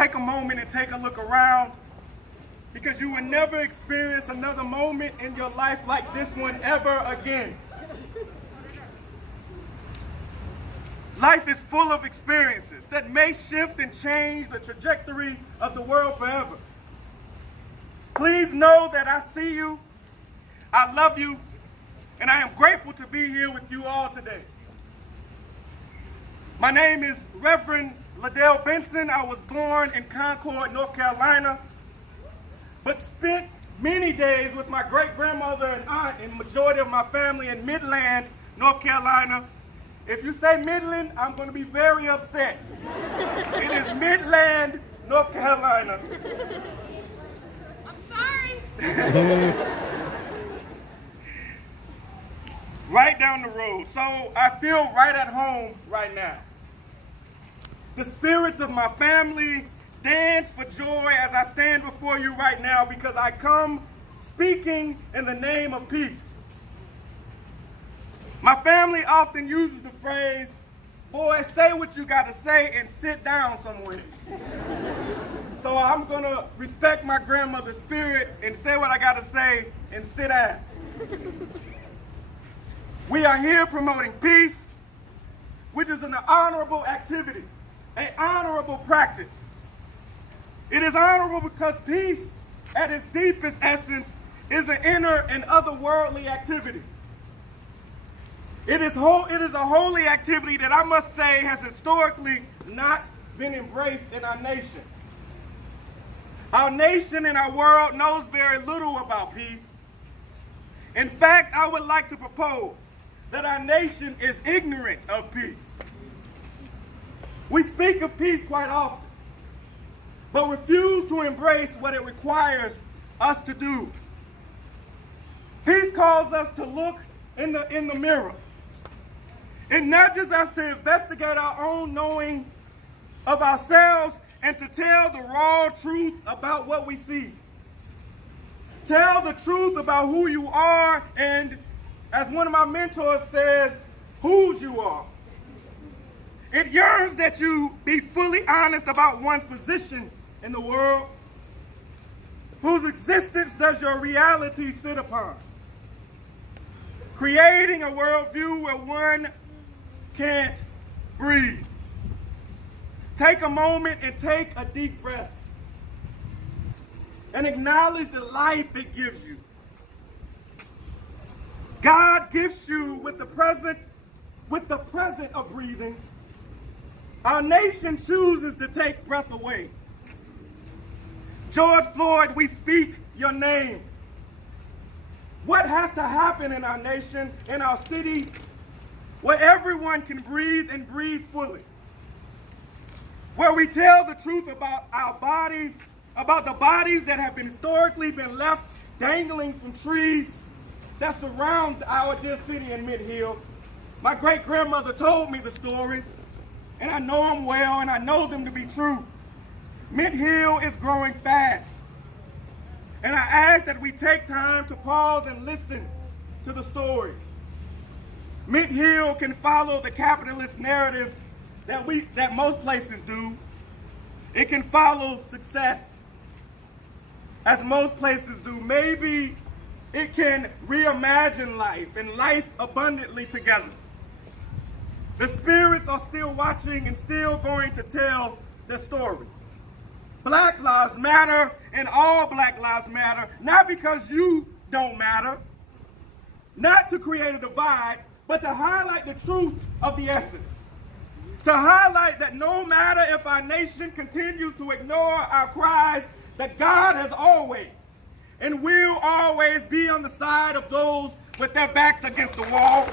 take a moment and take a look around, because you will never experience another moment in your life like this one ever again. Life is full of experiences that may shift and change the trajectory of the world forever. Please know that I see you, I love you, and I am grateful to be here with you all today. My name is Reverend Ladale Benson. I was born in Concord, North Carolina, but spent many days with my great-grandmother and aunt and majority of my family in Midland, North Carolina. If you say Midland, I'm going to be very upset. It is Midland, North Carolina. I'm sorry. Right down the road. So I feel right at home right now. The spirits of my family dance for joy as I stand before you right now, because I come speaking in the name of peace. My family often uses the phrase, boy, say what you got to say and sit down somewhere. So I'm going to respect my grandmother's spirit and say what I got to say and sit down. We are here promoting peace, which is an honorable activity, an honorable practice. It is honorable because peace, at its deepest essence, is an inner and otherworldly activity. It is a holy activity that I must say has historically not been embraced in our nation. Our nation and our world knows very little about peace. In fact, I would like to propose that our nation is ignorant of peace. We speak of peace quite often, but refuse to embrace what it requires us to do. Peace calls us to look in the mirror. It nudges us to investigate our own knowing of ourselves and to tell the raw truth about what we see. Tell the truth about who you are, and as one of my mentors says, whose you are. It yearns that you be fully honest about one's position in the world. Whose existence does your reality sit upon? Creating a worldview where one can't breathe. Take a moment and take a deep breath and acknowledge the life it gives you. God gifts you with the present of breathing. Our nation chooses to take breath away. George Floyd, we speak your name. What has to happen in our nation, in our city, where everyone can breathe and breathe fully? Where we tell the truth about our bodies, about the bodies that have historically been left dangling from trees that surround our dear city in Mid-Hill. My great-grandmother told me the stories, and I know them well, and I know them to be true. Mid-Hill is growing fast, and I ask that we take time to pause and listen to the stories. Mid-Hill can follow the capitalist narrative that most places do. It can follow success, as most places do. Maybe it can reimagine life and life abundantly together. The spirits are still watching and still going to tell their story. Black lives matter, and all black lives matter, not because you don't matter, not to create a divide, but to highlight the truth of the essence. To highlight that no matter if our nation continues to ignore our cries, that God has always and will always be on the side of those with their backs against the wall.